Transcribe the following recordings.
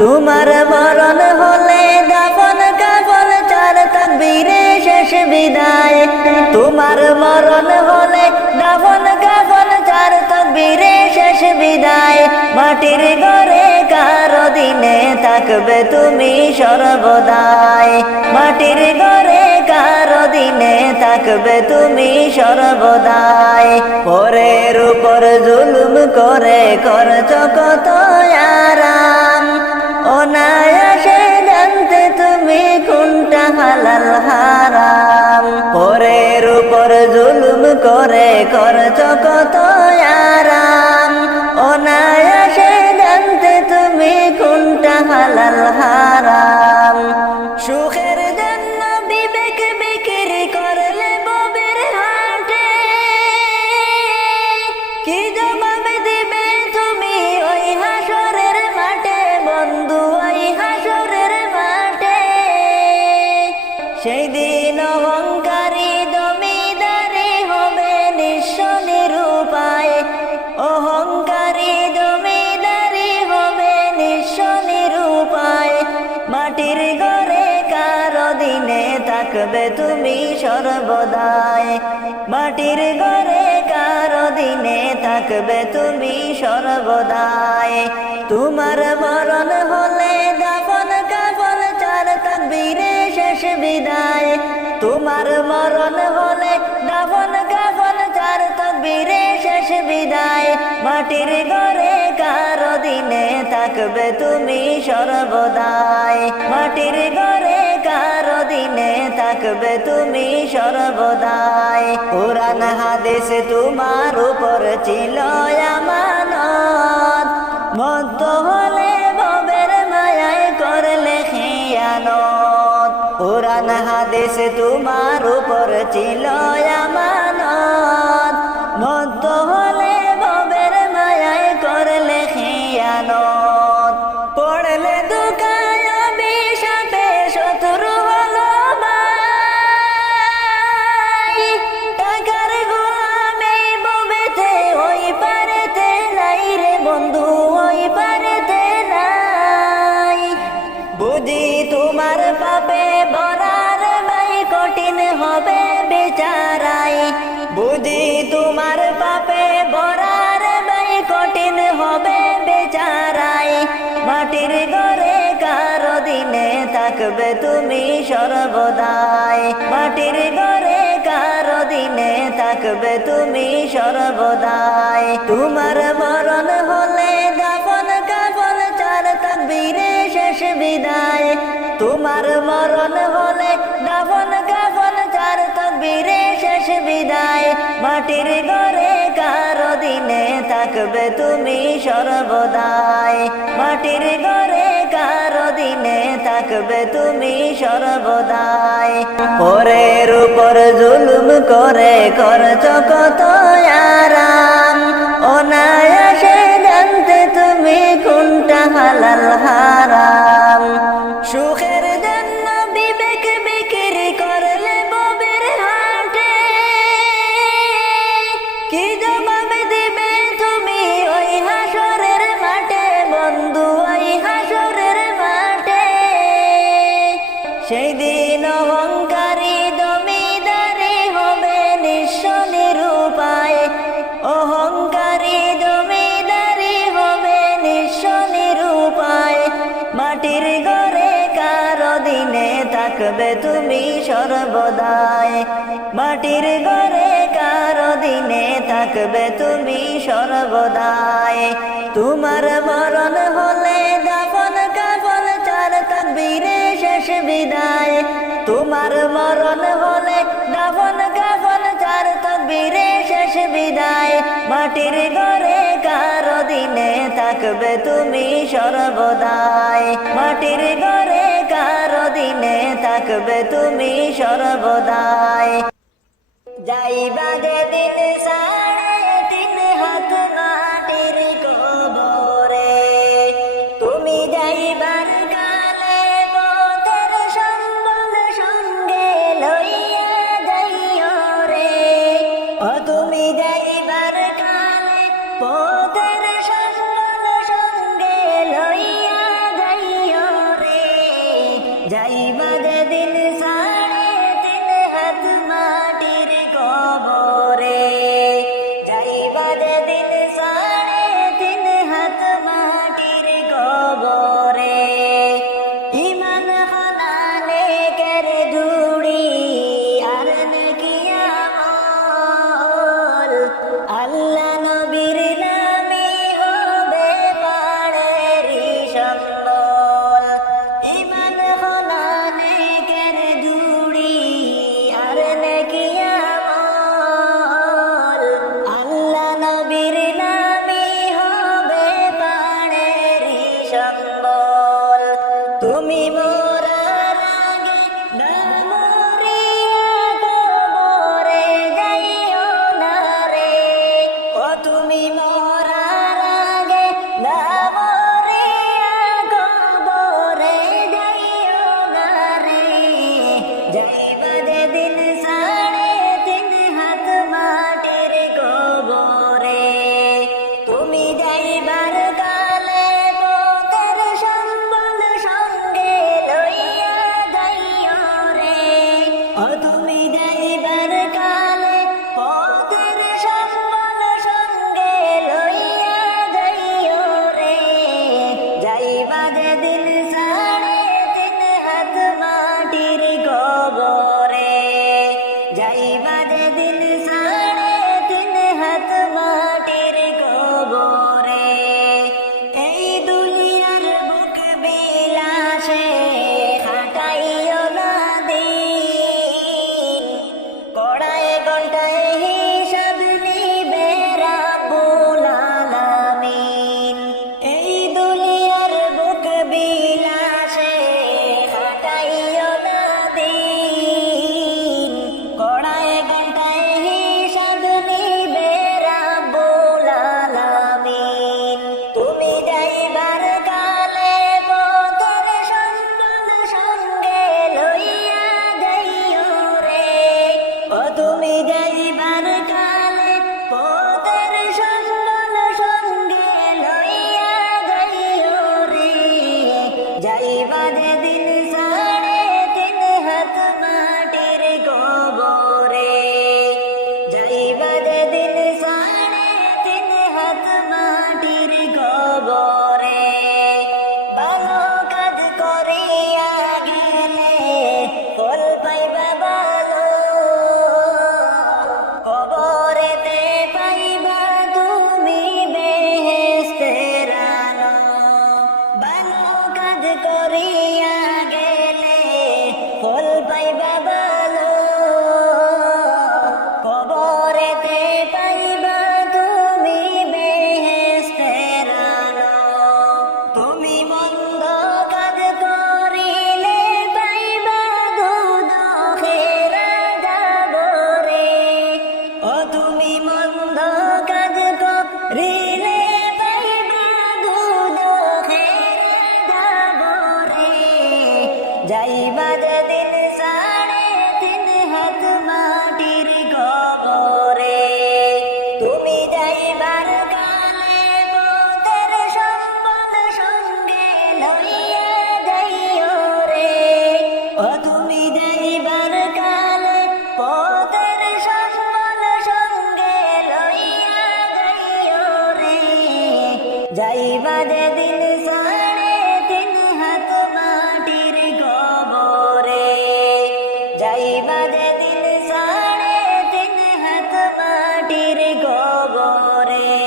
তোমার মরণ হলে দাফন কাফন চার তাকবীরে শেষ বিদায়। তোমার মরণ হলে দাফন কাফন চার তাকবীরে শেষ বিদায়। মাটির ঘরে কারো দিনে থাকবে তুমি সর্বদাই। মাটির ঘরে কারো দিনে থাকবে তুমি সর্বদাই। পরের উপর জুলুম করে করছ কত আরাম, অনায়াসে জানতে তুমি কোনটা হালাল হারাম। পরের উপর জুলুম করে করছ কত আরাম, অনায়াসে জানতে তুমি কোনটা হালাল হারাম। সুখের জন্য বিবেক বিক্রি করলে ববের হাটে, কি জবাব দিবে তুমি ওই হাসরের মাঠে বন্ধু, ওই হাসরের মাঠে। সেই দিন অহংকারী জমিদারি হবে নিঃস্ব নিরুপায়। অহংকারী জমিদারি হবে নিঃস্ব নিরুপায়। মাটির ঘরে কারো দিনে থাকবে তুমি সর্বদাই। মাটির ঘরে কারো দিনে থাকবে তুমি সর্বদাই। তোমার মরণ হলে দাফন কাফন চার তাকবীরে শেষ বিদায়। তোমার মরণ হলে দাফন কাফন চার তাকবীরে শেষ বিদায়। মাটির ঘরে কারো দিনে থাকবে তুমি সর্বদাই। মাটির ঘরে কারো দিনে থাকবে তুমি সর্বদাই। কুরআন হাদিস তোমার উপর ছিল আমানত, মত হলে ববের মায়ায় করলে খিয়ানত। কুরআন হাদিস তোমার উপর ছিল আমানত, মত হলে ববের মায়ায় করলে খিয়ানত। পড়লে দুকায় অভিশাপে শত্রু হলো ভাই। টাকার গোলামে ববেতে ওই পারেতে নাই রে বন্ধু, ওই পারেতে নাই। বুঝি তোমার পাপে বরার ভাই কঠিন হবে বেচারাই। বুঝি তোমার পাপে বরার ভাই কঠিন হবে বেচারাই। মাটির ঘরে কারো দিনে থাকবে তুমি সর্বদাই। মাটির ঘরে কারো দিনে থাকবে তুমি সর্বদাই। তোমার মরণ হলে দাফন কাফন চার তাকবীরে শেষ বিদায়। তোমার মরণ হলে দাফন কাফন চার তাকবীরে শেষ বিদায়। মাটির ঘরে কারো দিনে থাকবে তুমি সর্বদাই। মাটির ঘরে কারো দিনে থাকবে তুমি সর্বদাই। পরের উপর জুলুম করে করছ কত আরাম, অনায়াসে জানতে তুমি কোনটা হালাল হারাম। সুখের জন্য বিবেক বিক্রি করলে ববের হাটে, কি জবাব দিবে তুমি ওই হাসরের মাঠে বন্ধু, ওই হাসরের মাঠে। সেই দিন অহংকারী জমিদারি হবে নিঃস্ব নিরুপায়। অহংকারী জমিদারি হবে নিঃস্ব নিরুপায়। মাটির ঘরে কারো দিনে থাকবে তুমি সর্বদাই। মাটির ঘরে কারো দিনে থাকবে তুমি সর্বদাই। তোমার মরণ হলে দাফন কাফন চার তাকবীরে শেষ বিদায়। তোমার মরণ হলে দাফন কাফন চার তাকবীরে শেষ বিদায়। মাটির ঘরে কারো দিনে থাকবে তুমি সর্বদাই। মাটির ঘরে কারো দিনে থাকবে তুমি সর্বদাই। যাইবা যেদিন সাড়ে তিন হাত মাটির কবরে, তুমি যাইবার কালে পথের সম্বল সঙ্গে লইয়া যাইও রে। ও তুমি যাইবার কালে পথের সম্বল সঙ্গে লইয়া যাইও যাইবা যেদিন সাড়ে তিন হাত মাটির কবরে, যাইবা যেদিন সাড়ে তিন হাত মাটির কবরে, ইমান হানানে কের জুড়ি আর নাকি আমল, আল্লাহ নবীর নামে হবে পাড়েরি সম্বল, ইমান হানানে কের জুড়ি আর নাকি আমল, আল্লাহ নবীর নামে হবে পাড়েরি সম্বল। তুমি মরার আগে না মরিয়া কবরে যাইও না রে, ও তুমি মরার আগে না মরিয়া কবরে যাইও না রে, যাইবা যেদিন সাড়ে তিন হাত মাটির কবরে, তুমি যাইবার কালে পথের সম্বল সঙ্গে লইয়া যাইও রে, ও তুমি যাইবার কালে পথের সম্বল সঙ্গে লইয়া যাইও রে, যাইবা যেদিন সাড়ে তিন হাত মাটির কবরে, যাইবা যেদিন সাড়ে তিন হাত মাটির কবরে, এই দুনিয়ার বুক বিলাসে খাটাইও না দিন, কড়ায় ঘন্টায় হিসাব নিবে রাব্বুল আলামিন, এই দুনিয়ার বুক বিলাসে খাটাইও না দিন, কড়ায় ঘন্টায় হিসাব নিবে রাব্বুল আলামিন, তুমি যাইবার কালে পথের সম্বল সঙ্গে লইয়া যাইও রে, ও তুমি যাইবার কালে পথের সম্বল সঙ্গে লইয়া যাইও রে, যাইবা যেদিন সাড়ে তিন হাত মাটির কবরে, যাইবা যেদিন সাড়ে তিন হাত মাটির কবরে, ভালো কাজ করিয়া গেলে ফল পাইবা ভালো, কবরেতে পাইবা তুমি বেহেশতের আলো, ভালো কাজ করিয়া গেলে ফল পাইবা ভালো, কবরেতে পাইবা তুমি বেহেশতের আলো, তুমি মন্দ কাজ করিলে পাইবা দুদখের আযাব রে, ও তুমি মন্দ কাজ করিলে পাইবা দুদখের আযাব রে, যাইবা যেদিন সাড়ে তিন হাত মাটির কবরে, তুমি যাইবার কালে পথের সম্বল সঙ্গে লইয়া যাইও রে, ও তুমি যাইবার কালে পথের সম্বল সঙ্গে লইয়া যাইও রে, যাইবা যেদিন সাড়ে তিন হাত মাটির কবরে, যাইবা যেদিন সাড়ে তিন হাত মাটির কবরে।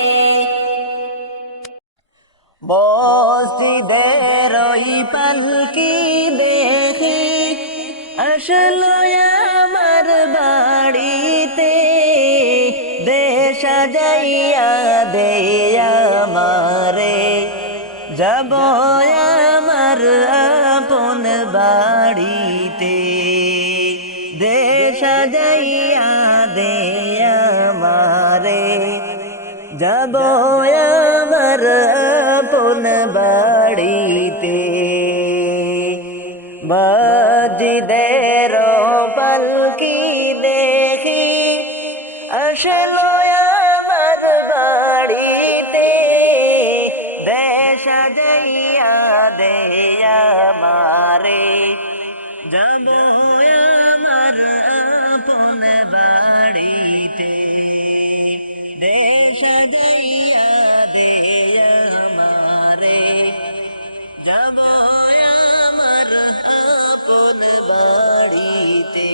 মসজিদের ওই পালকি দেখে আসলো আমার বাড়িতে, দেশ সাজাইয়া দে আমারে, যাব আমার আপন বাড়িতে, দেশ সাজাইয়া দে আমারে, যাব আমার আপন বাড়িতে, মসজিদের পালকি দেখি আসলো আমার বাড়িতে, দেশ সাজাইয়া দে আমারে, যাব আমার আপন বাড়িতে, দেশ যাইয়া দে আমারে, যাব আমার আপন বাড়িতে।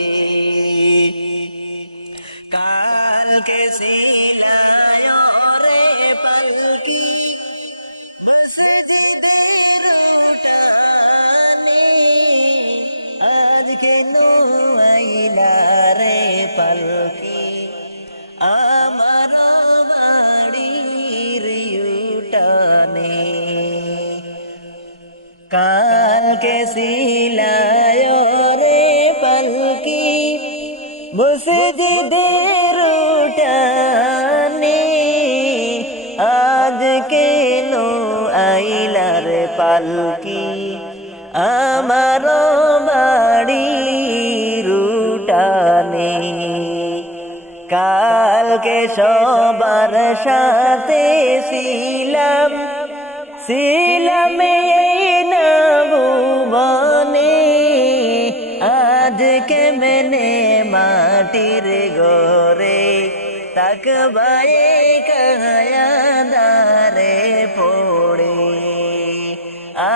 কালকে ছিলায় রে পালকি মসজিদের উঠানে, আজ কেন আইলা রে পালকি আমার বাড়ির উঠানে। কালকে ছিলায় রে পালকি মসজিদের উঠানে, আজ কেন আইলা রে পালকি আমার বাড়ির উঠানে। কালকে সবার সাথে ছিলাম না ভুবনে, আজ কেমনে মাটির ঘরে তাকবায়ে কায়াদারে পড়ে,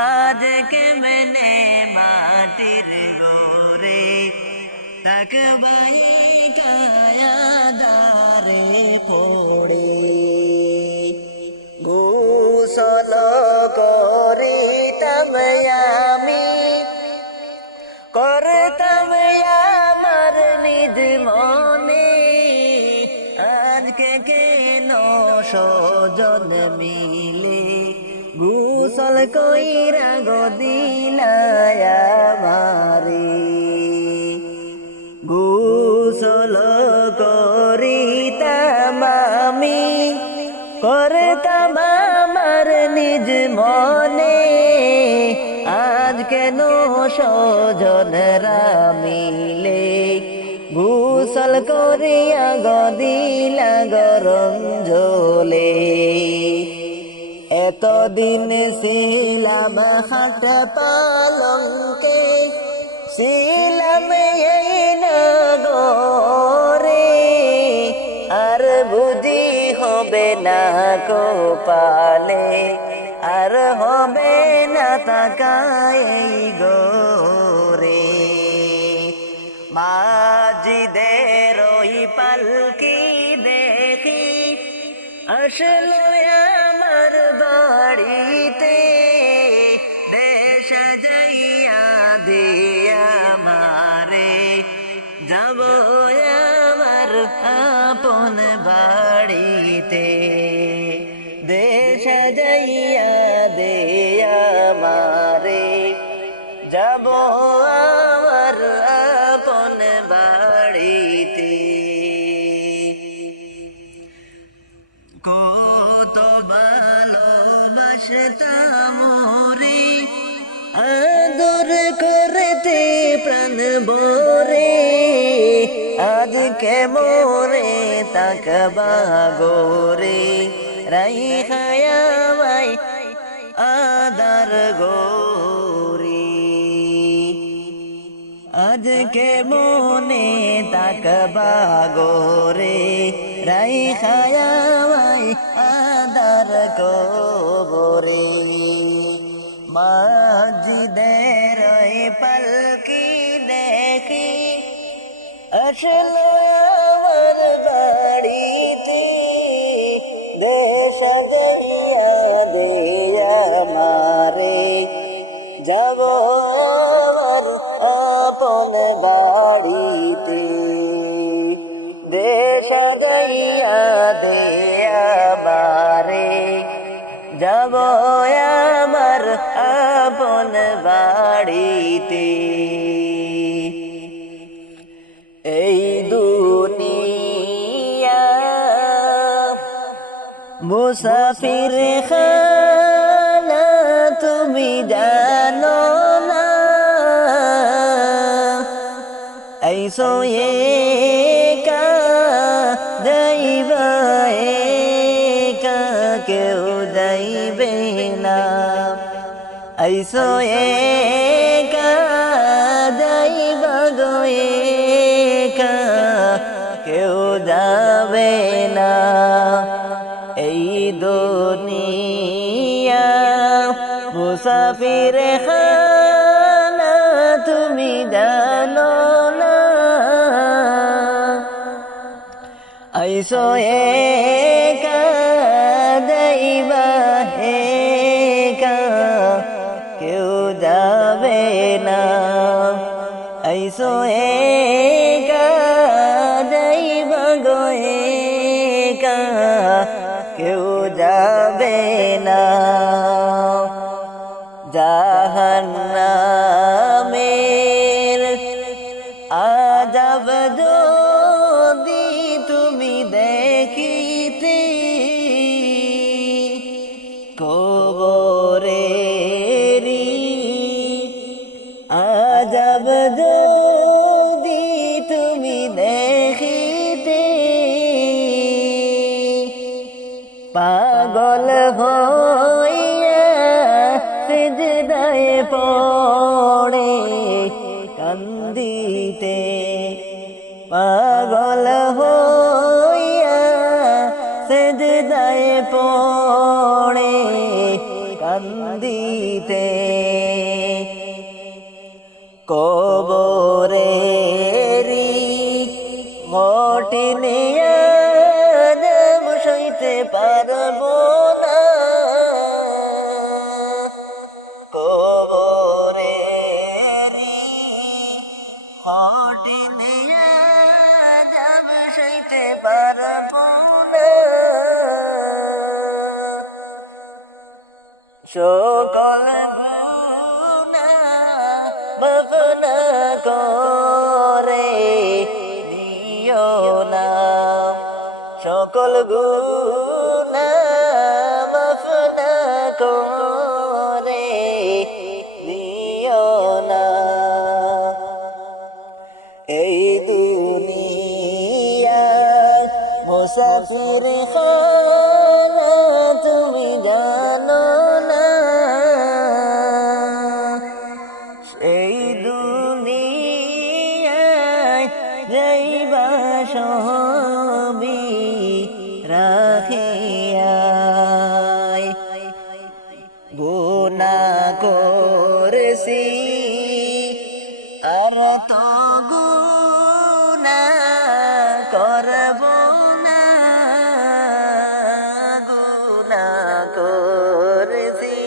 আজ কেমনে মাটির ঘরে তাকবায়ে কায়াদারে পড়ে। গোসল করিতাম আমি, করতাম আমার নিজ মনে, আজকে কেন সজন মিলে গোসল কইরা গো দিলায় আমারে। গোসল করিতাম আমি, করতাম আমার নিজ মনে, আজ কেন সজনরা মিলে গোসল করিয়া গদিলা গরম জলে। এতদিন ছিলাম হাট পালঙ্কে, ছিলাম এই নগরে, আর বুঝি হবে না কপালে, আর হবে না তাকাই গোরে। মাজিদের ওই পালকি দেখি আসলো আমার বাড়িতে, দেশ যাইয়া দিয়া আমারে, যাব আমার আপন বাড়িতে, দেশ যাইয়া দে আমারে, যাব আমার আপন বাড়িতে। কত ভালোবাসতাম রে, আদর করতে প্রাণ ভরে, আজকে মোরে তাকবা গোরে, রাইখায়া মাই আদার গোরে, আজকে মনে তাকবা গোরে, রাইখায়া মাই আদার গোরে। মসজিদের ওই পালকি দেখি আসলো আমার বাড়িতে, দেশ যাইয়া দে আমারে, যাব আমার আপন বাড়িতে, দেশ যাইয়া দে আমারে, যাব আমার আপন বাড়িতে। এই দুনিয়া মুসাফির খানা তুমি জানো না, ऐसो एका जाइबा एका केउ जाइबे ना, ऐसो एका जाइबा মুসাফির খানা তুমি জানো না আইসো একা যাইবা একা কেউ যাবে না আইসো একা যাইবা গো একা কেউ যাবে না জাহান্নামের আযাব যদি তুমি দেখিতে কবরেরি আযাব যদি তুমি দেখিতে পাগল হইয়া সিজদায় পড়ে কান্দিতে পাগল হইয়া সিজদায় পড়ে কান্দিতে কবরেরি কঠিন আযাব সইতে পারবো না কবরেরি কঠিন আযাব সইতে পারবো না সকল গুনাহ মাফ না করে দিও না সকল গুনাহ মাফ না করে দিও না এই দুনিয়া মুসাফির খানা তুমি জানো না এই দুনিয়ায় যাইবা সবই রাখিয়াই গুনাহ করেছি আর তো গুনাহ করব না গুনাহ করেছি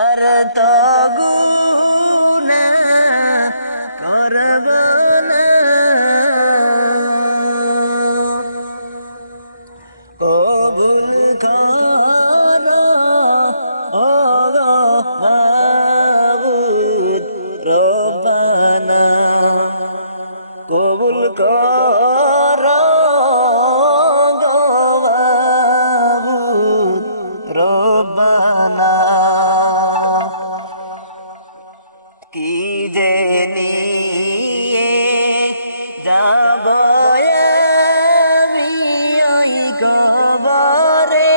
আর তো গুনাহ করব না কবুল করো ও গো মাবুদ রব্বানা কবুল করো গো মাবুদ রব্বানা কি যে নিয়ে যাব আমি ওই কবরে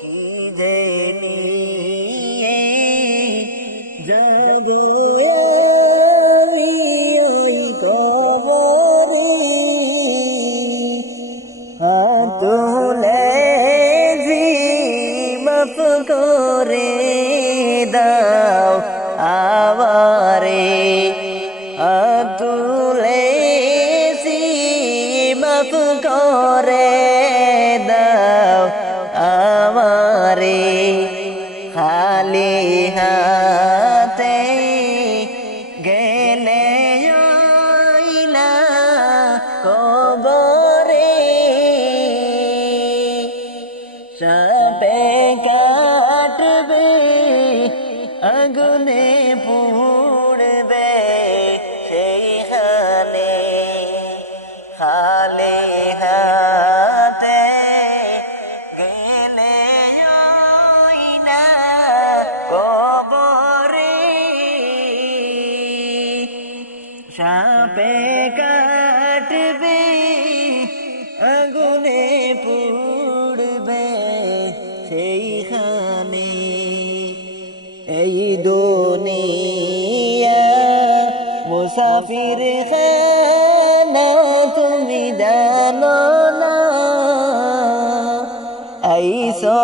কি যে নিয়ে যাব আমি ওই কবরে হাত তুলে মাফ করে দাও আমারে হাত তুলেছি মাফ করে দাও আমারে খালি হাতে গেলে না কবরে সাপে কাটবে আগুনে পুড়বে সেইখানে খালি হাতে গেলে না কবরে সাপে কাটবে আগুনে পুড়বে সেইখানে এই দুনিয়া মুসাফির খানা তুমি জানো না আইসো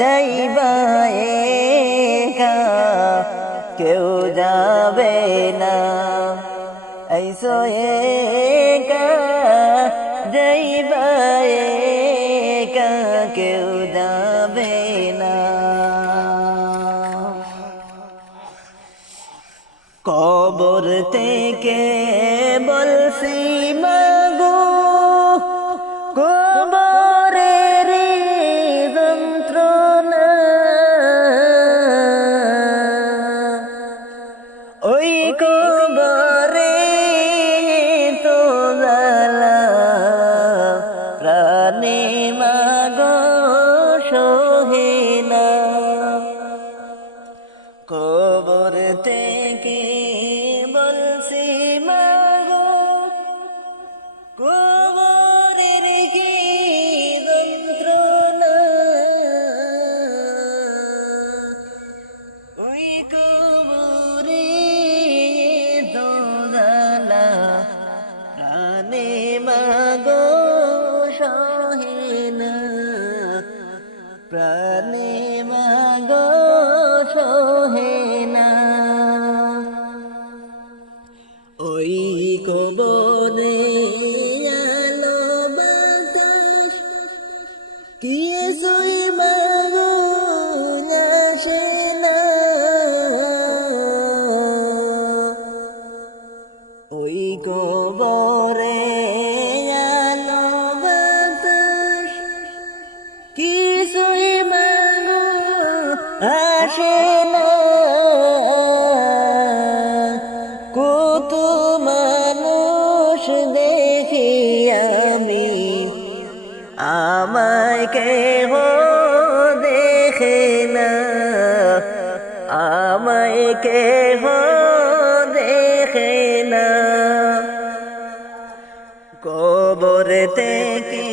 যাইবা একা কেউ যাবে না আইসো একা যাইবা একা কেউ যাবে না কবর থেকে বলছি মাগো কবরের যন্ত্রণা ওই কবরে তো জ্বালা প্রাণে মাগো সহে না কবর থেকে বলছি মাগো কবরের কি যন্ত্রণা ওই কবরে তো জ্বালা প্রাণে মাগো সহে না প্রাণে মাগো সহে না ওই কবরে আলো বাতাস কিছুই মাগো আসে না ওই কবরে আলো বাতাস কিছুই মাগো আসে না কত মানুষ দেখি আমি আমায় কেহ দেখে না আমায় কেহ দেখে না কবর থেকে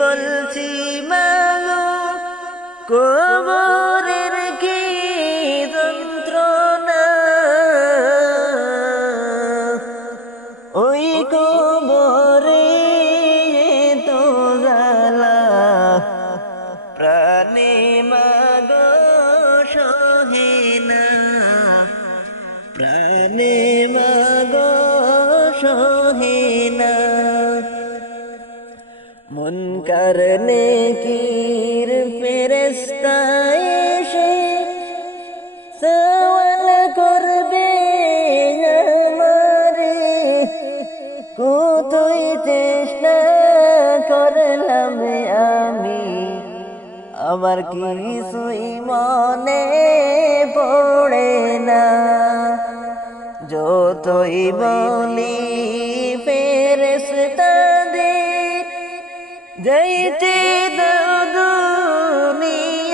বলছি মাগো কবরের কি যন্ত্রণা ওই কবরে তো জ্বালা প্রাণে মাগো সহে না প্রাণে মাগো সহে না মুনকার নেকির ফেরেশতা এসে সওয়াল করবে আমারে কতই চেষ্টা করলাম আমি আমার কিছুই মনে পড়ে না যতই বলি ফেরেশতাদের যাইতে দাও দুনিয়াতে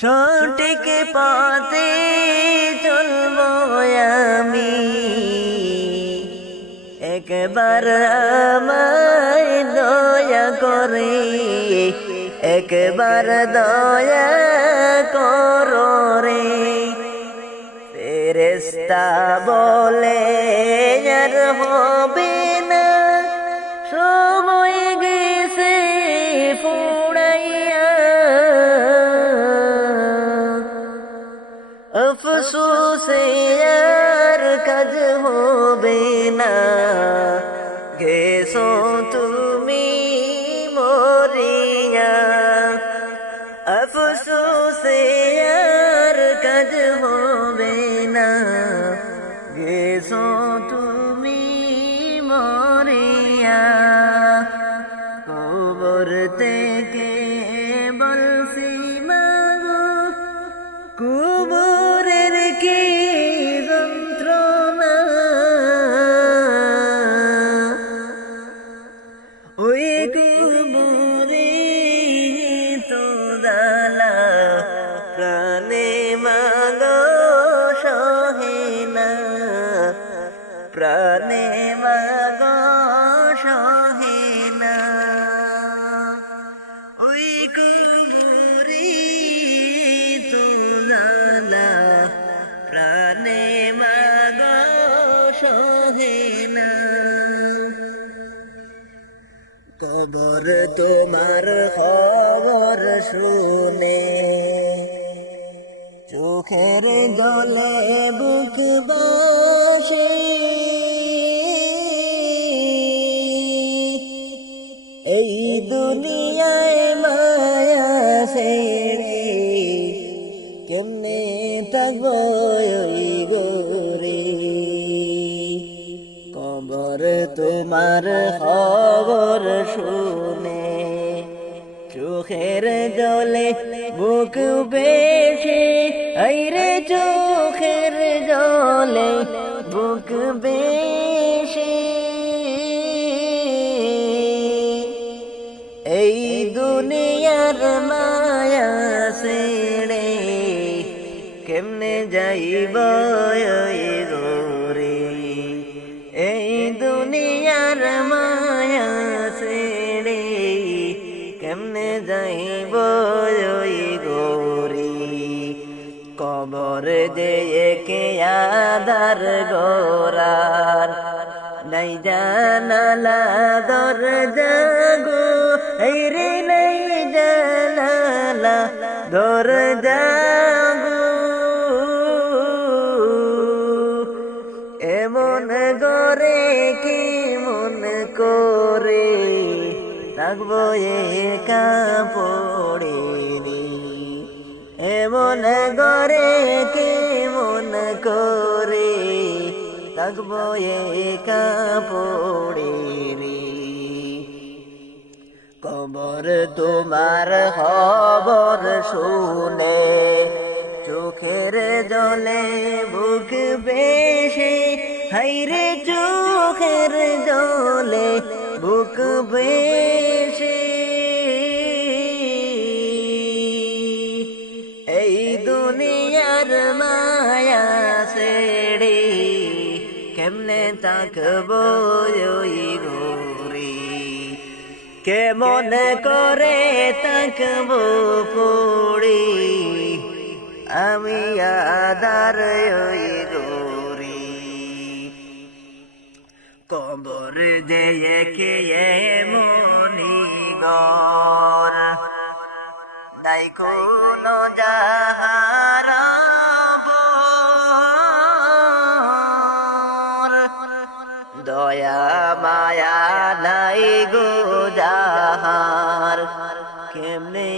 সঠিক পথে চলবো আমি একবার আমায় দয়া করে একবার দয়া করো রে ফেরেশতা বলে আর হবে না সময় গেছে ফুড়াইয়া আফসোসে আর কাজ হবে না গেছো তুমি মরিয়া আফসোসে আর কাজ হবে না গেছো তুমি মরিয়া কবর থেকে বলছি মাগো কবরের কি যন্ত্রণা ওই কবরে তো জ্বালা প্রাণে মাগো সহে না প্রাণে মাগো সহে না ওই কবরে তো জ্বালা প্রাণে মাগো সহে না কবর তোমার খবর শুনে চোখের জলে বুক বাসে, এই দুনিয়ায় মায়া ছেড়ে কেমনে থাকবো ওই গোরে। কবর তোমার খবর শুনে চোখের জলে বুক বেশে, আইরে চোখের জলে বুক বেশে, এই দুনিয়ার মায়া ছেড়ে কেমনে যাইব ওই গোরে। এই দুনিয়ার মায়া ছেড়ে কেমনে যাইব ওই গোরে। কবর যে একে আদার গোরার, নাই জানালা দরজা গো, এই রে নাই জানালা দরজা গো। এমন গরে কি মন করে থাকবো একা পড়ে রে। এমন গরে কি মন করে থাকবো একা পড়ে রে। কবর তোমার খবর শুনে চোখের জলে বুক বেশে, হাইরে চোখের জলে বুক বেশে, এই দুনিয়ার মায়া ছেড়ে কেমনে থাকবো ওই গোরে। কেমন করে থাকবো পড়ে আমি আদার ওই গোরে। কবর যে একে এমনি ঘর, নাই কোনো যাহার বর, দয়া মায়া নাই গো যাহার, কেমনে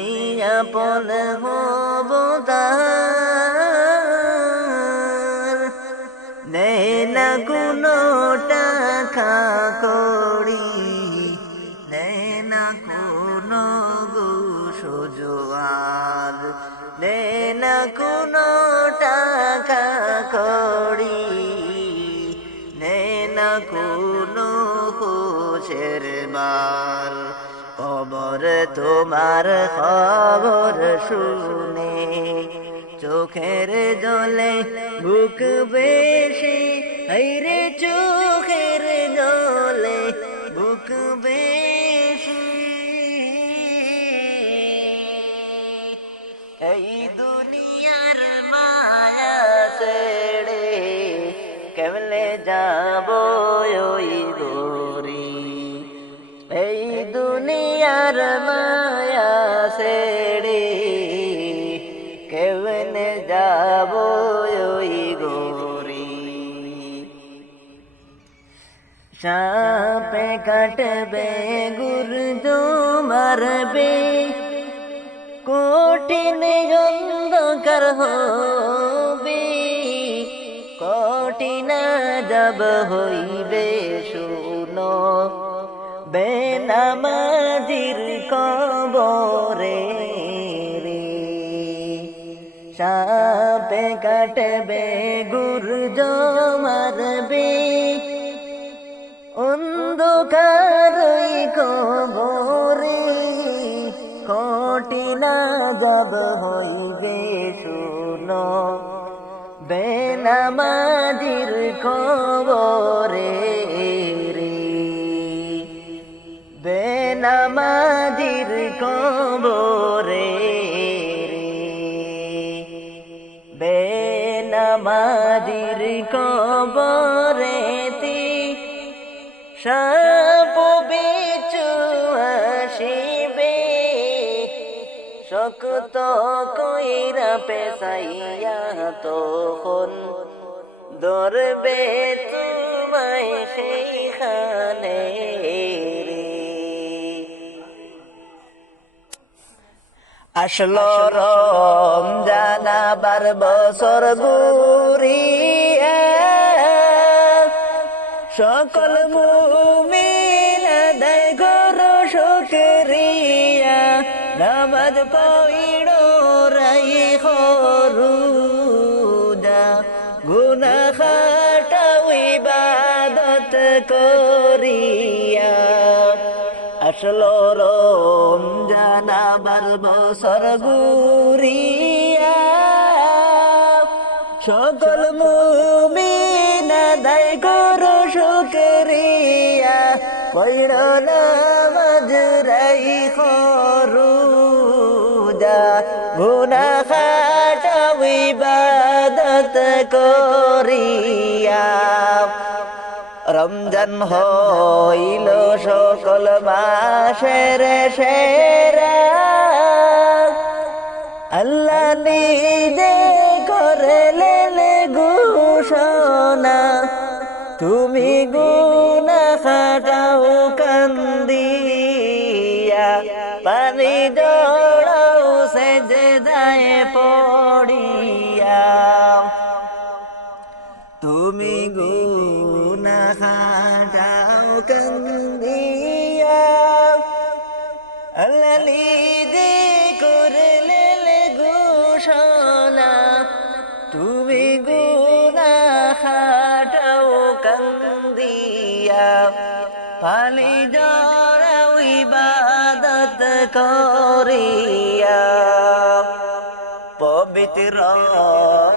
আপন হব তার। নেই না কোনো টাকা কড়ি, নেই না কোনো সুজোয়ার, নেই না কোনো টাকা কড়ি, নেই না কোনো খুশের মাল। কবর তোমার খবর শুনে চোখের জলে বুক বেশে, হাইরে চোখের জলে বুক বেশে, এই দুনিয়ার মায়া ছেড়ে কেমনে যাব ওই গোরে। এই দুনিয়ার মায়া ছেড়ে কেমনে যাব ওই গোরে। সাপে কাটবে গুর্জ মারবে, কঠিন অন্ধকার হবে, কঠিন যাব হইবে শুনো বেনামাজির কবরে রে। সাপে কাটবে গুর্জ মারবে, অন্ধকার কবরে, কঠিন যাব হইবে শুনো বেনামাজির কবরে রে। বেনামাজির কবরে রে, বেনামাজির কবরেতে সাপ বিচ্ছু শক্ত কইরা পেশাইয়া তখন ধরবে তোমায় সেইখানে রে। আসলো রমজান আবার বছর ঘুরিয়া, সকল মুমিন আদায় করো শুকরিয়া, নামাজ পড়ো রাইখো রোজা, গুনাহ খাটাও ইবাদত করিয়া। আসলো রমজান আবার বছর ঘুরিয়া, সকল মুমিন আদায় করো শুকরিয়া, পড়ো নামাজ রাইখো রোজা, গুনাহ খাটাও ইবাদত করিয়া। রমজান হইল সকল মাসের সেরা, আল্লাহ নিজে করলেন ঘোষণা, তুমি গুনাহ খাটাও কান্দিয়া, পানি জড়াও সেজদায় পড়িয়া। তুমি গুনাহ খাটাও কান্দিয়া, আল্লাহ নিজে করলেন ঘোষণা, তুমি গুনাহ খাটাও কান্দিয়া, পানি জড়াও ইবাদত করিয়া। পবিত্র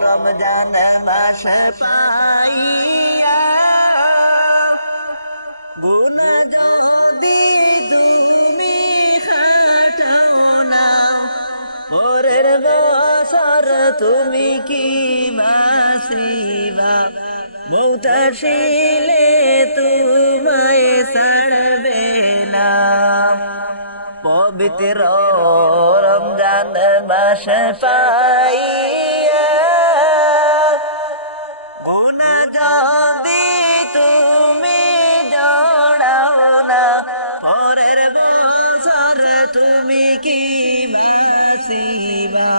রমজান মাস পাইয়া, গুনাহ যদি তুমি খাটাও না, পরের বছর তুমি কি বাঁচিবা, মৌত আসিলে তোমায় ছাড়বে না। পবিত্র রমজান মাস পাইয়া, গুনাহ যদি তুমি জড়াও না, পরের বছর তুমি কি বাঁচিবা,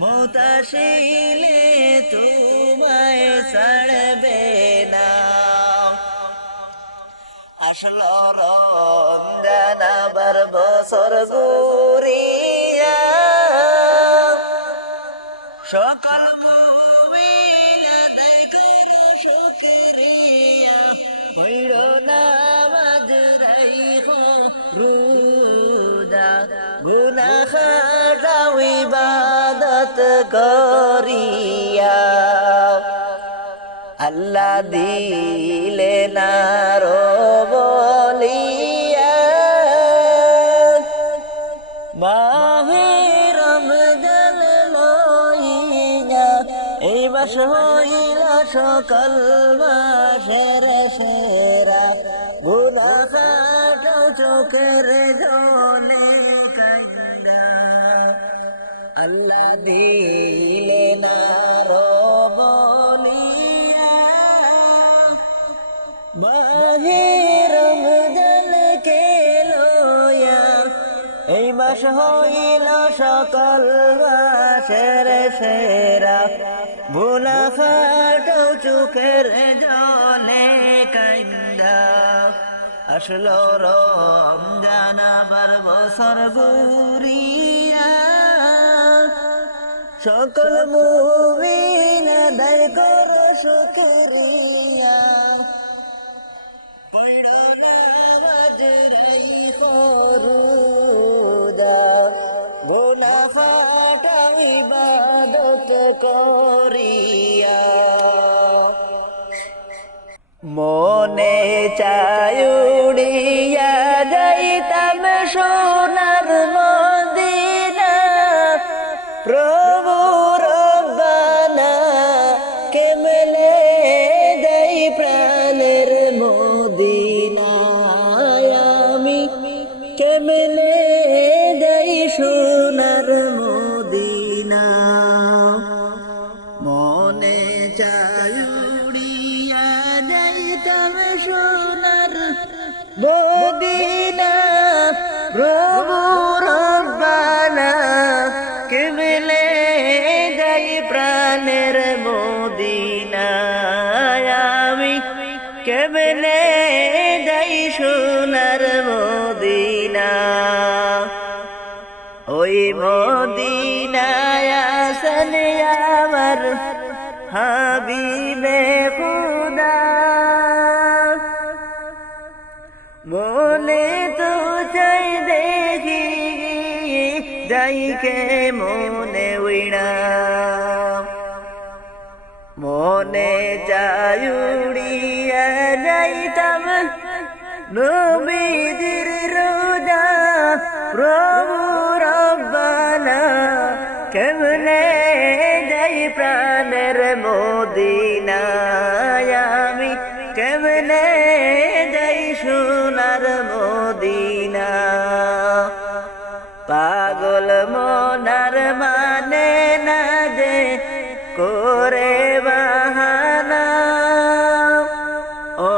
মৌত আসিলে তোমায় ছাড়বে না। আসলো রমজান আবার বছর ঘুরিয়া, সকল মুমিন আদায় করো শুকরিয়া, পড়ো নামাজ রাইখো রোজা, গুনাহ খাটাও ইবাদত করিয়া। আল্লাহ দিলে না বলিয়া, মাহে রমজান লইয়া, এই মাস হইল সকল মাসের সেরা, গুনাহ খাটাও চোখের জলে কাইন্দা, আল্লাহ দিলে না বলিয়া, মাহে রমজান কে লইয়া, এই মাস হইল সকল মাসের সেরা, গুনাহ খাটাও চোখের জলে কাইন্দা। আসলো রমজান আবার বছর ঘুরিয়া, সকল মুমিন আদায় করো শুকরিয়া, পড়ো নামাজ রাইখো রোজা, গুনাহ খাটাও ইবাদত করিয়া। মনে চায় উড়িয়া যাইতাম সোনার মদিনা, প্রভু রব্বানা কেমনে যাই প্রাণের মদিনায়, আমি কেমনে যাই সোনার মদিনা। মদিনায় আছেন আমার হাবিবে খুদা মনে তো চাই দেখি যাইকে মনে উইনা মনে চাই উড়িয়া যাইতাম নবীজির রোজা প্রভু রব্বানা কেমনে যাই প্রাণের মদিনায় আমি কেমনে যাই সোনার মদিনা পাগল মনার মানে না যে করে বাহানা ও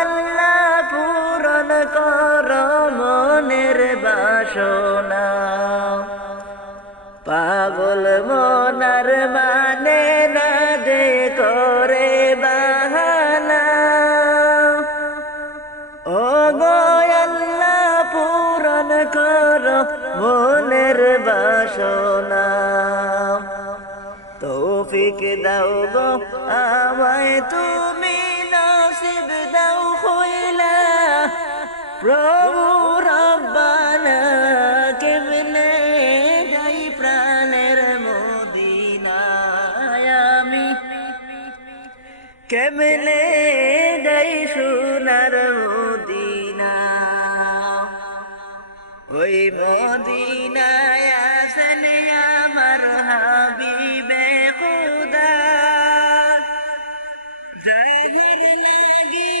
আল্লাহ পূরণ কর মনের বাসনা পাগল মনার মানে না যে করে বাহানা ও আল্লাহ পূরণ কর মনের বাসনা তৌফিক দাও গো আমায় তুমি নসিব দাও হইলা প্রভু রব্বানা কেমনে যাই প্রাণের মদিনায় আমি কেমনে যাই সোনার মদিনা ওই মদিনায় আছেন আমার হাবিবে খুদা জাহির লাগি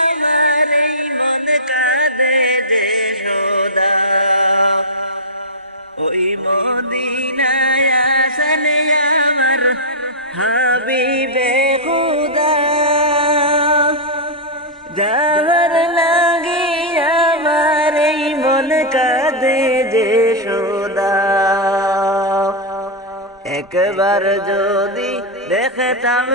আমার এই মন কাঁদে যে সদা ওই মদিনায় আছেন আমার হাবিবে খুদা জাহার লাগি আমার এই মন কাঁদে যে সদা একবার যদি দেখতাম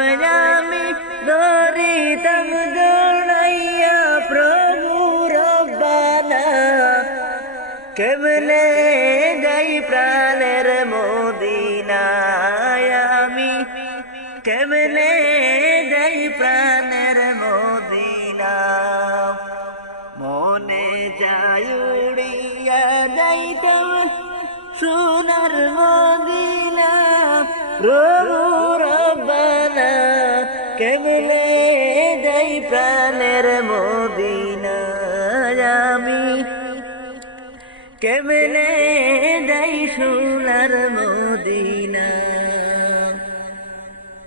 আমি ধরিতাম জড়াইয়া প্রভু রব্বানা কেমনে যাই প্রাণের মদিনায় আমি কেমনে যাই প্রাণের মদিনা মনে চাই উড়িয়া যাইতাম সোনার মদিনা প্রভু রব্বানা কেমনে যাই প্রাণের মদিনা আমি কেমনে যাই সোনার মদিনা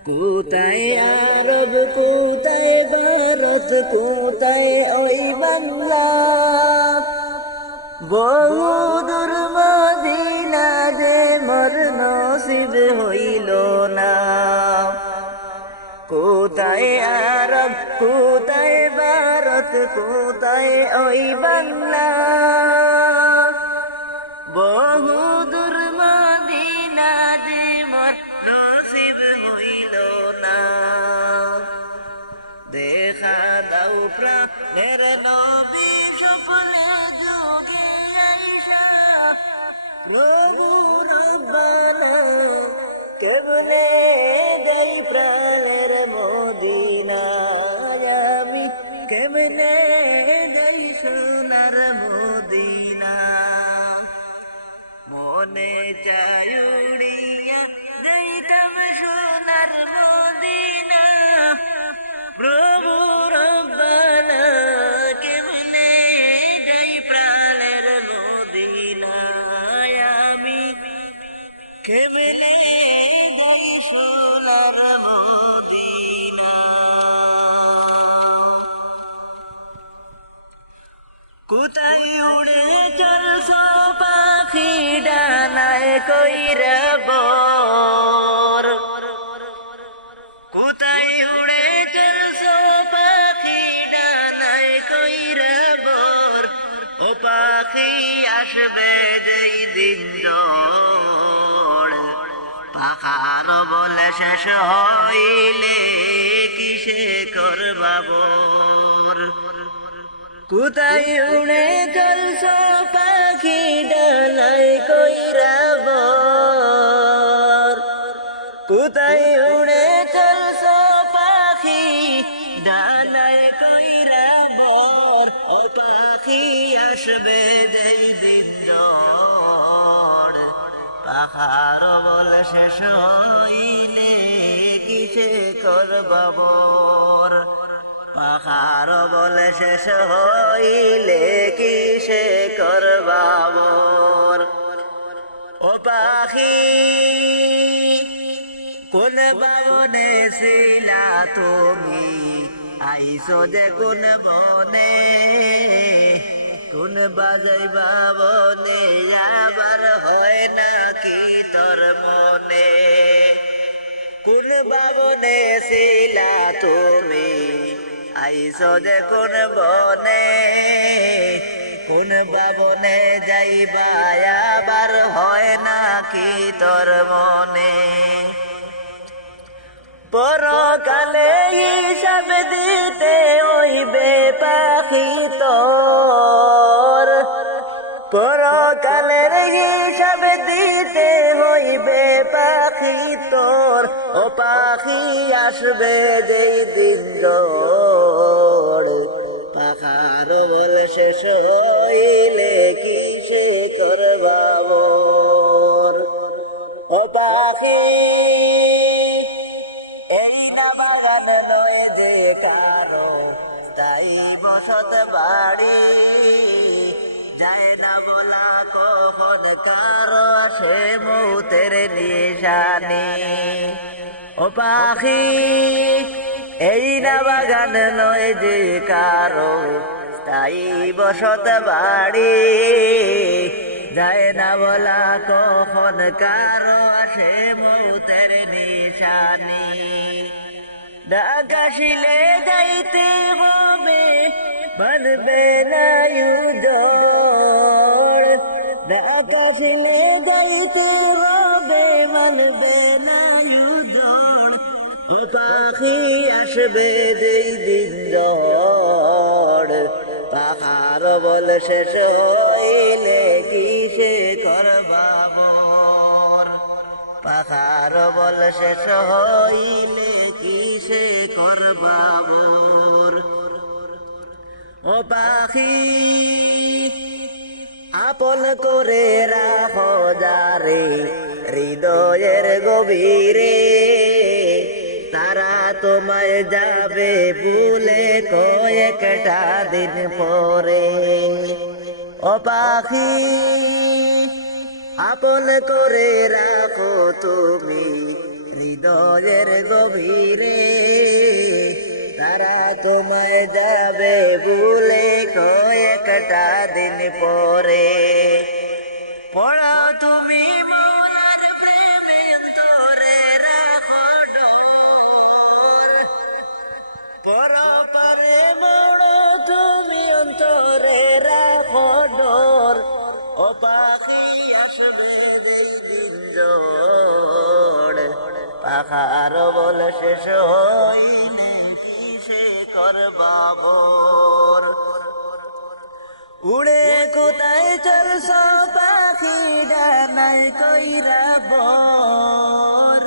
কোথায় আরব কোথায় ভারত কোথায় ওই বাংলা বহুদূর মদিনা যে মোর নসিব হইল না কোথায় আরব কোথায় ভারত কোথায় ওই বাংলা বহুদূর মদিনা যে মোর নসিব হইল না দেখা দাও প্রাণের নবী স্বপ্নে যুগে আইসা প্রভু রব্বানা কেমনে যাই প্রাণের মদিনায় আমি কেমনে যাই সোনার মদিনা মনে চাই উড়িয়া যাইতাম সোনার মদিনা প্রভু রব্বানা কেমনে যাই প্রাণের মদিনায় আমি কেমনে যাই সোনার মদিনা কোথায় উড়ে চলছো পাখি ডানায় কইরা বর কোথায় উড়ে চলছো পাখি ডানায় কইরা বর ও পাখি আসবে যেই দিন পাখার বলে শেষ হইলে কিসে করবা বর কোথায় উড়ে চলছো পাখি ডানায় কইরা কোথায় উড়ে চলছ পাখি ডানায় কইরা বর ও পাখি আসবে যেই দিন ঝড় পাখার বল শেষ হইলে কিসে করবা বর পাখার বল শেষ হইলে কিসে করবা বর ও পাখি কোন বাবনে ছিলা তুমি আইসো যে কোন মনে কোন বাজাই বাবনে আবার হয় না কি তোর মনে কোন বাবনে ছিলা তুমি আইসো যে কোন বনে কোন বাবনে যাইবা আবার হয় না কি তোর মনে পরকালে হিসাব দিতে হইবে পাখি তোর পরকালের হিসাব দিতে হইবে পাখি তোর ও পাখি আসবে যেই দিন ঝড় পাখার বল শেষ হইলে কিসে করবা বর ও পাখি এই না বাগান নয় যে কারো তাই বসত বাড়ি যায় না বলা কখন কারো সে মৌতের নিশানি ও পাখি এই না বাগান নয় যে কারো তাই বসত বাড়ি যায় না বলা কখন কারো আসে মৌতের নিশানি ডাকাশিলে যাইতে হবে বানবে না উজড় ডাকাশিলে যাইতে হবে বানবে না উজড় ও পাখি আসবে যেই দিন ঝড় পাখার বল শেষ হইলে কিসে করবা বর পাখার বল শেষ হইলে কিসে করবা বর ও পাখি আপন করে রাখো যারে হৃদয়ের গভীরে তারা তোমায় যাবে ভুলে কয়েকটা দিন পরে ও পাখি আপন করে রাখো তুমি হৃদয়ের গভীরে তারা তোমায় যাবে ভুলে কয়েকটা দিন পরে পড়া তুমি মৌলার প্রেমে অন্তরে রাখো ডোর পরপারে মোড়ো তুমি অন্তরে রাখো ডোর ও পাখি আসবে যেই দিন ঝড় পাখার বল শেষ হইলে কিসে করবা বর উড়ে কোথায় চলছ পাখি ডানায় কইরা বর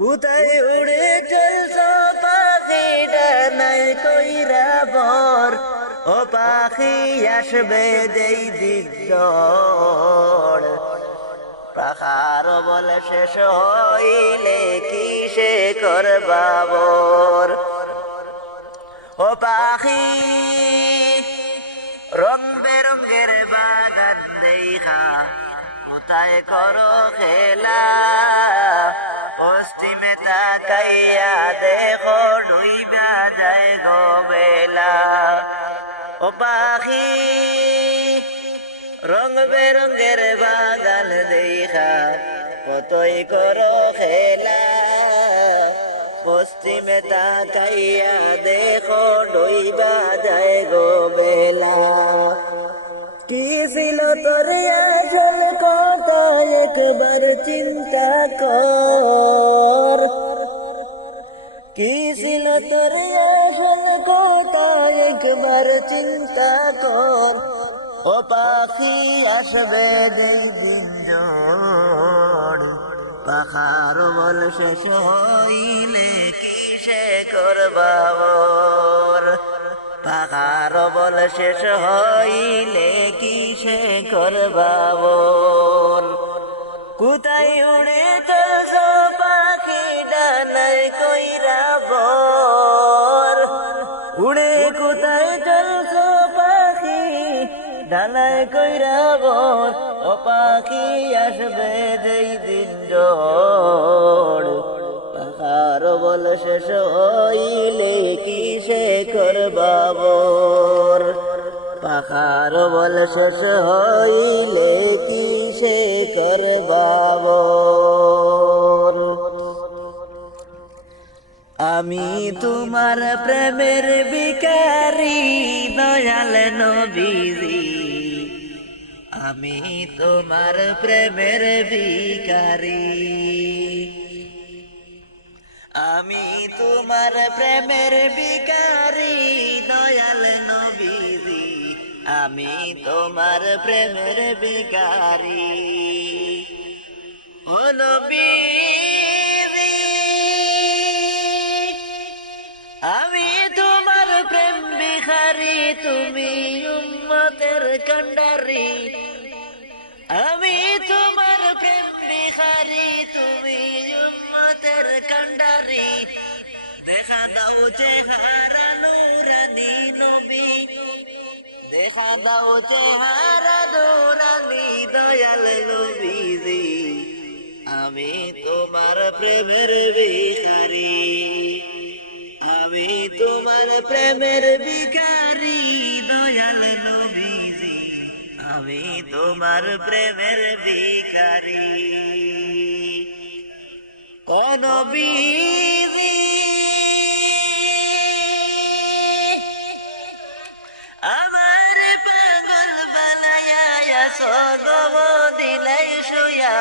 কোথায় উড়ে চলছ পাখি ডানায় কইরা বর ও পাখি আসবে যেই দিন ঝড় পাখার বল শেষ হইলে কিসে করবা বর ও পাখি রং বেরঙ্গের বাগান দেখা কোথায় করো খেলা পশ্চিমে তাকাইয়া দেখো ডুইবা যায় গো বেলা ও পাখি রং বেরঙ্গের বাগান দেখা কতই করো খেলা পশ্চিমে তাকাইয়া দেখো ডুইবা যায় গো বেলা কি ছিল তোর আসল কথা একবার চিন্তা কর কি ছিল তোর আসল কথা একবার চিন্তা কর ও পাখি আসবে যেই দিন ঝড় পাখার বল শেষ হইলে কিসে করবা বর পাখার বল শেষ হইলে কিসে করবা বর কোথায় উড়ে চলছো পাখি ডানায় কইরা বর উড়ে কোথায় চলছো পাখি ডানায় কইরা বর ও পাখি আসবে যেই দিন ঝড় পাখার বল শেষ হইলে কিসে করবা বর পাখার বল শেষ হইলে কিসে করবা বর আমি তোমার প্রেমের ভিখারি দয়াল নবীজি আমি তোমার প্রেমের ভিখারি আমি তোমার প্রেমের ভিখারি দয়াল নবীজি আমি তোমার প্রেমের ভিখারি ও নবীজি আমি তোমার প্রেম ভিখারি তুমি উম্মতের কান্ডারি আমি তোমার প্রেম ভিখারি তুমি উম্মতের কান্ডারি দেখা দাও চেহারা নূরানী নবী দেখা দাও চেহারা নূরানী দয়াল নবীজি আমি তোমার প্রেমের ভিখারি আমি তোমার প্রেমের ভিখারি দয়াল নবীজি আমি তোমার প্রেমের ভিখারি ও নবীজি আমার পাগল বানায়া সগম দিলাই শুয়া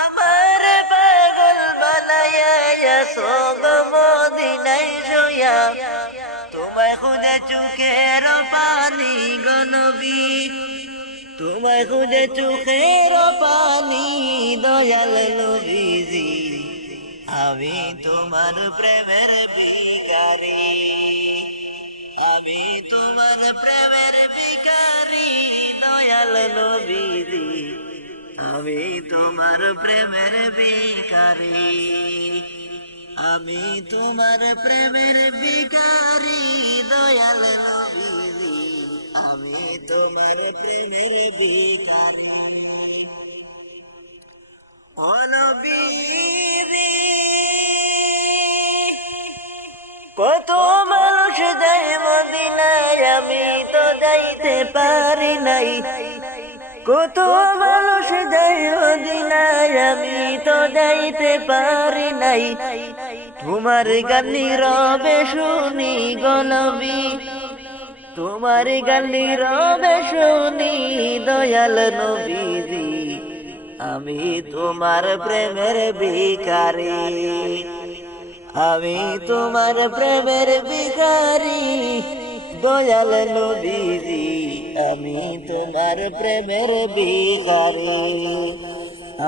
আমার পাগল বানায়া সগম দিলাই শুয়া তোমায় খুঁজে চোখের পানি গো নবী তোমায় খুঁজে চোখের পানি দয়াল নবীজি আমি তোমার প্রেমের ভিখারি আমি তোমার প্রেমের ভিখারি দয়াল নবীজি আমি তোমার প্রেমের ভিখারি আমি তোমার প্রেমের ভিখারি দয়াল নবীজি আমি তোমার প্রেমের ভিখারি ও নবীজি কত মানুষ যায় মদিনায় আমি তো যাইতে পারি নাই কত মানুষ যায় মদিনায় আমি তো যাইতে পারি নাই তোমার গানি রবে শুনি গো নবী তোমার গানি রবে শুনি দয়াল নবীজি আমি তোমার প্রেমের ভিখারি আমি তোমার প্রেমের ভিখারি দয়াল নবীজি আমি তোমার প্রেমের ভিখারি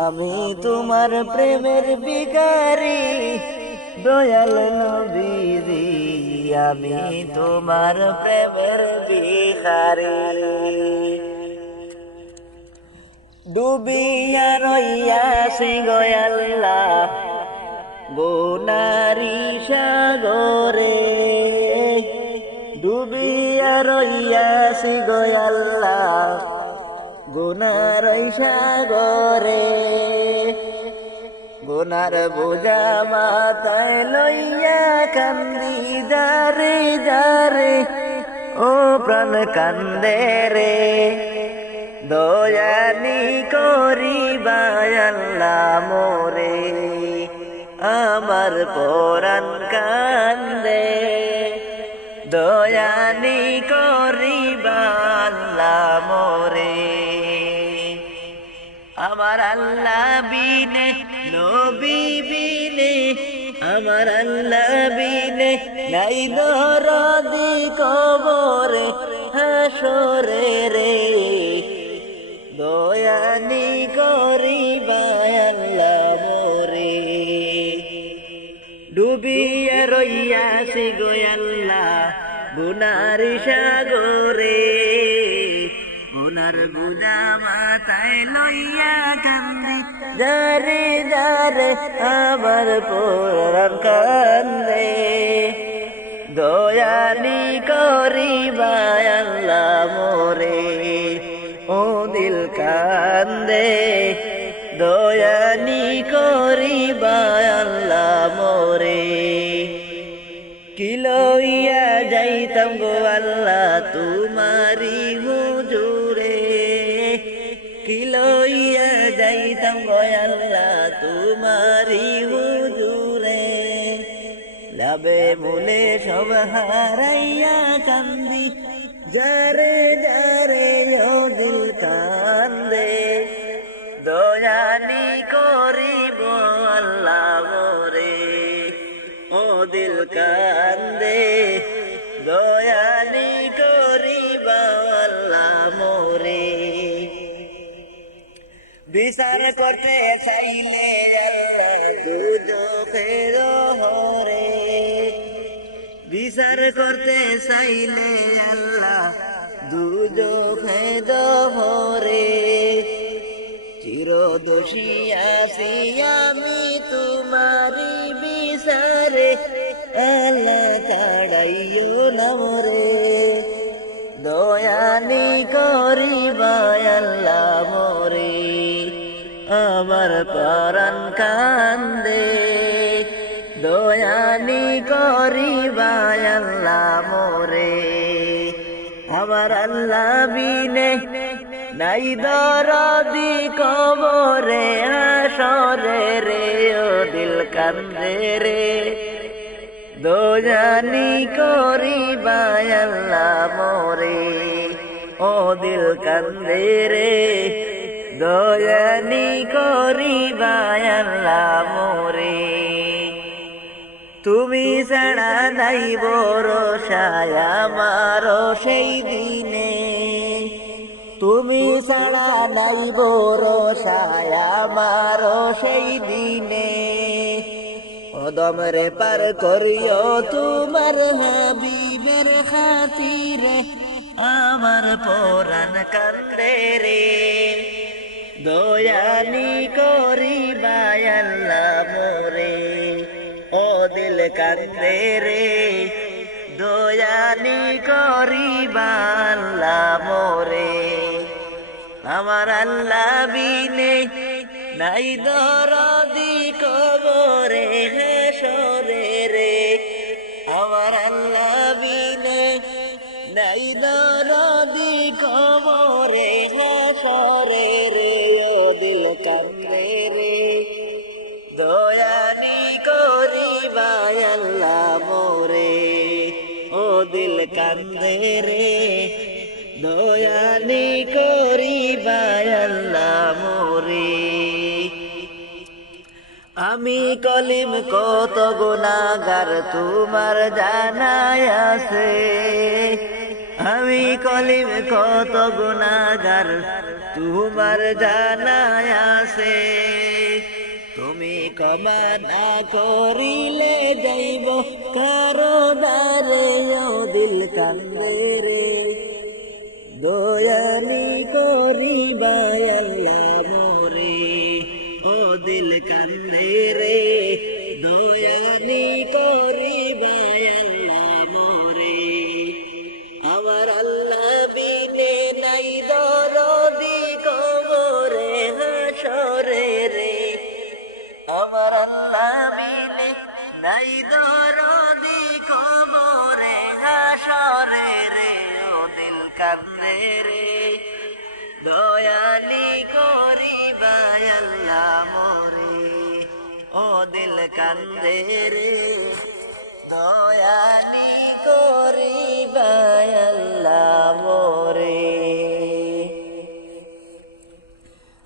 আমি তোমার প্রেমের ভিখারি দয়াল নবীজি আমি তোমার প্রেমের ভিখারি ডুবিয়া রইয়াছি গো আল্লাহ গুনারি সাগরে ডুবিয়া রইয়াছি গো আল্লাহ গুনার সাগরে গুনার বোঝা মাথায় লইয়া কান্দি যারে যারে ও প্রাণ কান্দে রে দয়ানি করিবা আল্লাহ মোরে আমার পরাণ কান্দে দয়ানি করিবা আল্লাহ মোরে আমার আল্লাহ বিনে নবী বিনে আমার আল্লাহ বিনে নাই দরদি কবরে হাসরে রে দয়ানি করিবা আল্লাহ রইয়াছি গো আল্লাহ গুনার সাগরে গুনার বুঝা মাথায় লইয়া কান্দি যারে যারে আমার পুরাণ কান্দে দয়ানি করিবা আল্লাহ মোরে ও দিল কান্দে দয়ানি করিবা আল্লাহ মোরে কি লইয়া যাইতাম গো আল্লাহ তুমারি হুজুরে কি লইয়া যাইতাম গো আল্লাহ তুমারি হুজুরে লাবে মুলে সব হারাইয়া কান্দি যারে যারে ও দিল কান্দে দয়ানি করিব আল্লাহ মোরে ও দিল কান্দে দয়ানি করিব আল্লাহ মোরে বিচার করতে চাইলে আল্লাহ দুজখের হরে বিচার করতে চাইলে আল্লাহ দুজখের হরে চিরদোষী আছি আমি তোমারি বিচারে আল্লাহ তাড়াইও না মোরে দয়ানি করিবা আল্লাহ মোরে আমার পরাণ কান্দে দয়ানি করিবা আল্লাহ মোরে আমার আল্লাহ বিনে নাই দরদি কবরে আসরে রে ও দিল কান্দে রে দয়ানি করিবা আল্লাহ মোরে ও দিল কান্দে রে দয়ানি করিবা আল্লাহ মোরে তুমি ছাড়া নাই ভরসা আমার সেই দিনে তুমি ছাড়া নাই ভরসা আমার সেই দিনে কদম রে পার করিও তোমার হাবিবের খাতিরে আমার পরাণ কান্দে রে দয়ানি করিবা আল্লাহ মোরে ও দিল কান্দে রে দয়ানি করিবা আল্লাহ মোরে আমার আল্লাহ বিনে নাই দরদি কবরে হাসরে রে আমার আল্লাহ বিনে নাই দরদি কবরে হাসরে রে ও দিল কান্দে রে দয়ানি করিবা আল্লাহ মোরে ও দিল কান্দে রে দয়ানি করিবা আল্লাহ মোরে আমি কলিম কত গুনাহগার তোমার জানাই আছে আমি কলিম কত গুনাহগার তোমার জানাই আছে তুমি ক্ষমা না করিলে যাইব কারো দ্বারে ও দিল কান্দে রে দয়ানি করিবা আল্লাহ মোরে ও দিল কান্দে রে দয়ানি করিবা আল্লাহ মোরে আমার আল্লাহ বিনে নাই দরদি কবরে হাসরে রে আমার আল্লাহ বিনে নাই দরদি কবরে হাসরে রে ও দিল কান্দে রে দয়ানি করিবা আল্লাহ মোরে ও দিল কান্দে রে দয়ানি করিবা আল্লাহ মোরে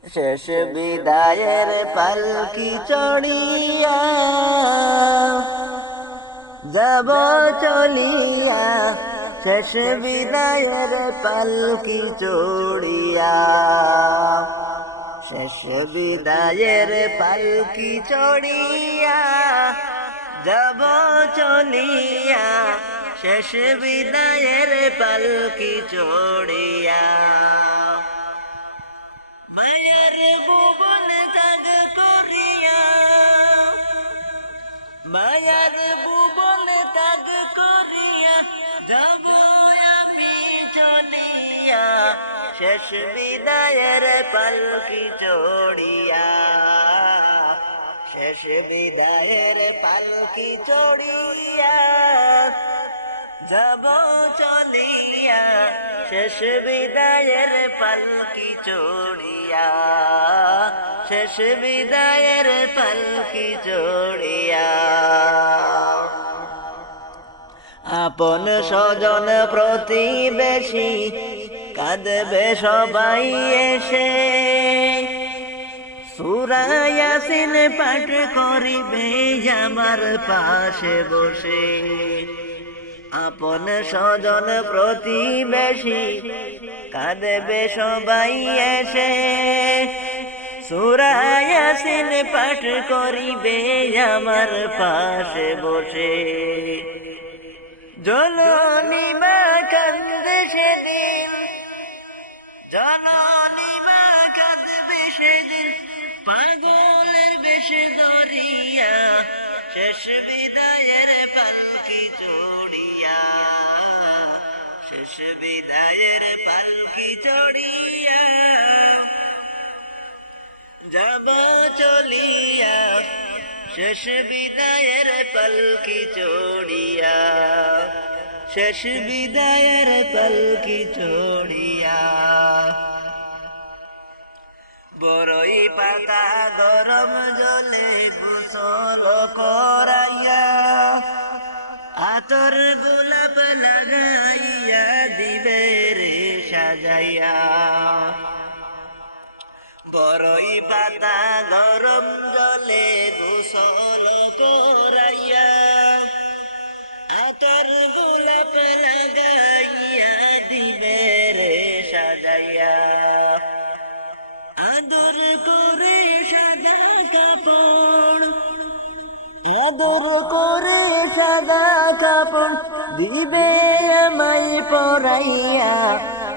শেষ বিদায়ের পালকি চড়িয়া যাব চলিয়া শেষ বিদায়ের পালকি চড়িয়া শেষ বিদায়ের পালকি চড়িয়া যাব চলিয়া শেষ বিদায়ের পালকি চড়িয়া মায়ার ভুবন ত্যাগ করিয়া মায়ার ভুবন ত্যাগ করিয়া যাব আমি চলিয়া শেষ বিদায়ের পালকি চড়িয়া শেষ বিদায়ের পালকি চড়িয়া যাব চলিয়া শেষ বিদায়ের পালকি চড়িয়া শেষ বিদায়ের পালকি চড়িয়া আপন স্বজন প্রতিবেশী কাঁদবে সবাই এসে সূরা ইয়াসিন পাঠ করিবে আমার পাশে বসে আপন স্বজন প্রতিবেশী কাঁদবে সবাই এসে সূরা ইয়াসিন পাঠ করিবে আমার পাশে বসে জননী মা কাঁদবে সেদিন জননী মা কাঁদবে সেদিন পাগলের বেশে দরিয়া শেষ বিদায়ের পালকি চড়িয়া শেষ বিদায়ের পালকি চড়িয়া যাব চলিয়া শেষ বিদায়ের পালকি চড়িয়া শেষ বিদায়ের পালকি চড়িয়া বড়ই পাতা গরম জলে গোসল করাইয়া আতর গোলাপ লাগাইয়া দিবে রে সাজাইয়া বড়ই পাতা গরম জলে গোসল করাইয়া আতর গোলাপ লাগাইয়া দিবে রে সাজাইয়া আদর করে সাদা কাপড় আদর করে সাদা কাপড় দিবে আমায় পরাইয়া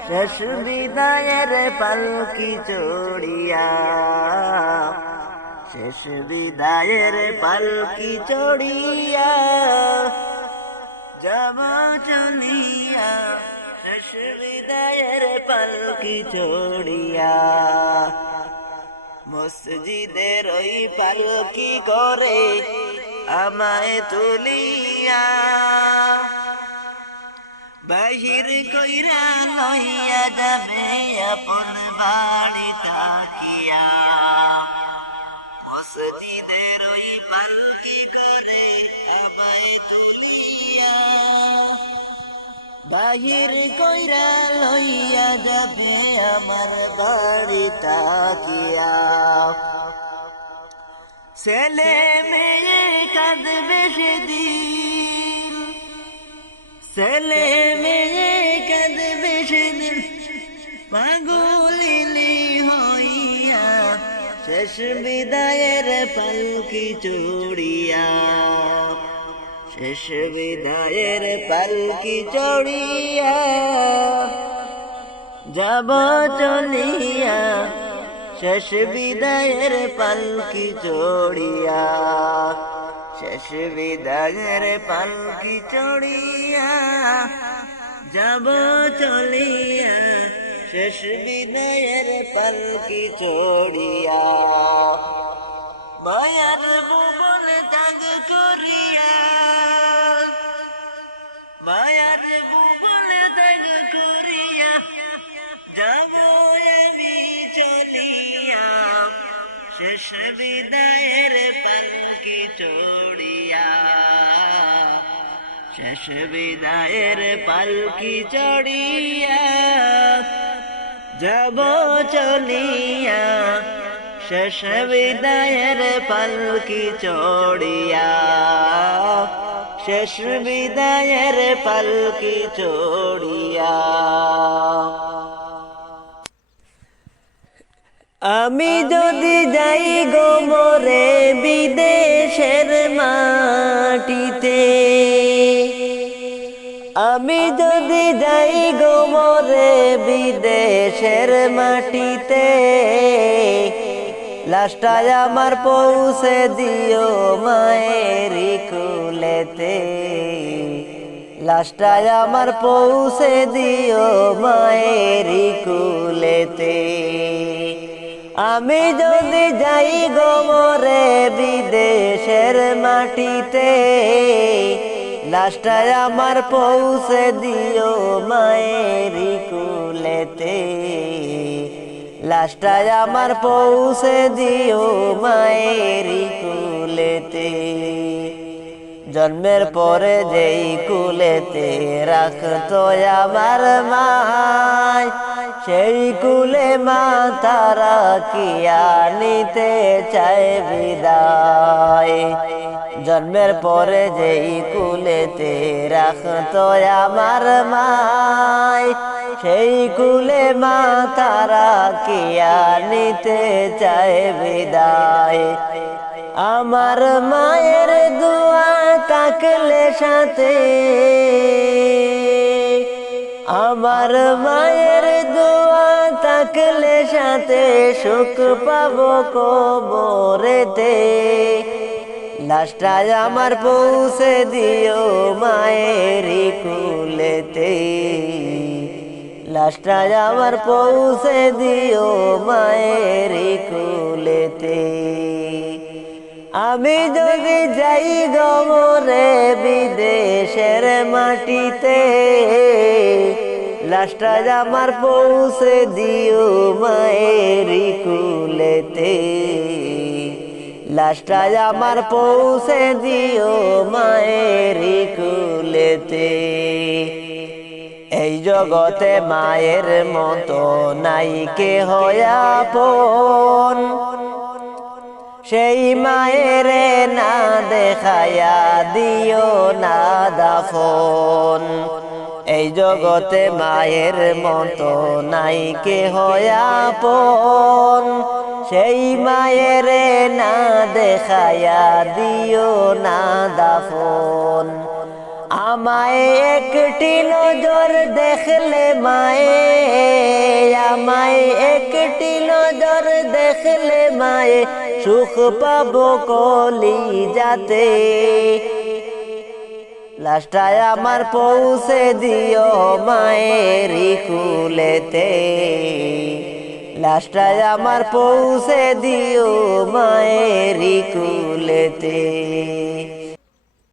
শেষ বিদায়ের পালকি চড়িয়া শেষ বিদায়ের পালকি চড়িয়া যাব চলিয়া শেষ বিদায়ের পালকি চড়িয়া মসজিদের ওই পালকি করে আমায় তুলিয়া বাহির কইরা লইয়া যাবে আপন বাড়ি তাকিয়া মসজিদের ওই পালকি করে আমায় তুলিয়া বাহির কইরা লইয়া যাবে আমার বাড়ি তাকিয়া ছেলে মেয়ে কাঁদবে সেদিন ছেলে মেয়ে কাঁদবে সেদিন পাগলিনী হইয়া শেষ বিদায়ের পালকি চড়িয়া শেষ বিদায়ের পালকি চড়িয়া যাব চলিয়া শেষ বিদায়ের পালকি চড়িয়া শেষ বিদায়ের পালকি চড়িয়া যাব চলিয়া শেষ বিদায়ের পালকি চড়িয়া মায়ার ভুবন ত্যাগ করিয়া মায়ার ভুবন ত্যাগ করিয়া যাব আমি চলিয়া শেষ বিদায়ের পালকি চড়িয়া শেষ বিদায়ের পালকি চড়িয়া যাব চলিয়া শেষ বিদায়ের পালকি চড়িয়া শেষ বিদায়ের পালকি চড়িয়া। আমি যদি যাই গো মরে বিদেশের মাটিতে, আমি যদি যাই গো মরে বিদেশের মাটিতে, লাশটায় আমার পৌঁছে দিও মায়েরি কুলেতে, লাশটায় আমার পৌঁছে দিও মায়েরি কুলেতে। আমি যদি যাই গো মরে বিদেশের মাটিতে, লাশটায় আমার পৌঁছে দিও মায়েরি কুলেতে, লাশটায় আমার পৌঁছে দিও মায়েরি কুলেতে। জন্মের পরে যেই কুলেতে রাখতো আমার মায়, সেই কুলে মা তারা কিয়া নিতে চায় বিদায়। জন্মের পরে যেই কুলেতে রাখতো আমার মায়, সেই কুলে মা তারা কিয়া নিতে চায় বিদায়। আমার মায়ের দোয়া থাকলে সাথে, আমার মায়ের দোয়া থাকলে সাথে, সুখ পাবো কবরেতে। লাশটায় আমার পৌঁছে দিও মায়েরি কুলেতে, লাশটায় আমার পৌঁছে দিও মায়েরি কুলেতে। আমি যদি যাই গো মরে বিদেশের মাটিতে, লাশটায় আমার পৌঁছে দিও মায়েরি কুলেতে, লাশটায় আমার পৌঁছে দিও মায়েরি কুলেতে। এই জগতে মায়ের মতো নাই কেহ আপন, সেই মায়ের না দেখায়া দিও না দাফন। এই জগতে মায়ের মতো নাই কেহ আপন, সেই মায়ের না দেখায়া দিও না দাফন। আমায় একটি নজর দেখলে মায়ে, আমায় একটি নজর দেখলে মায়ে, সুখ পাবো কলিজাতে। লাশটায় আমার পৌঁছে দিও মায়েরি কুলেতে, লাশটায় আমার পৌঁছে দিও মায়েরি কুলেতে।